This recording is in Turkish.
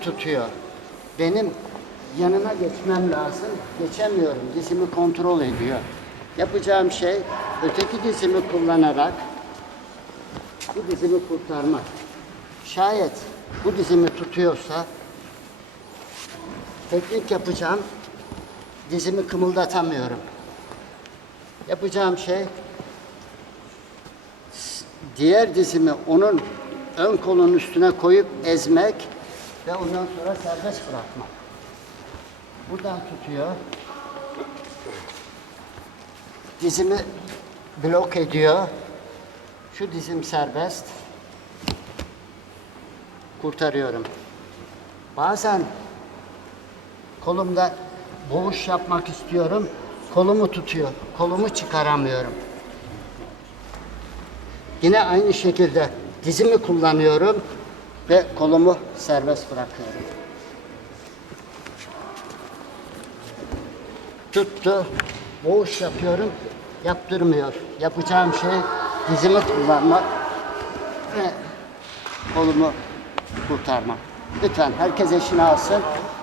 tutuyor. Benim yanına geçmem lazım. Geçemiyorum. Dizimi kontrol ediyor. Yapacağım şey öteki dizimi kullanarak bu dizimi kurtarmak. Şayet bu dizimi tutuyorsa teknik yapacağım. Dizimi kımıldatamıyorum. Yapacağım şey diğer dizimi onun ön kolunun üstüne koyup ezmek ve ondan sonra serbest bırakmak. Buradan tutuyor. Dizimi blok ediyor. Şu dizim serbest. Kurtarıyorum. Bazen kolumda boğuş yapmak istiyorum. Kolumu tutuyor. Kolumu çıkaramıyorum. Yine aynı şekilde dizimi kullanıyorum ve kolumu serbest bırakıyorum. Tuttu. Boğuş yapıyorum. Yaptırmıyor. Yapacağım şey dizimi kullanmak ve kolumu kurtarmak. Lütfen herkes eşini alsın.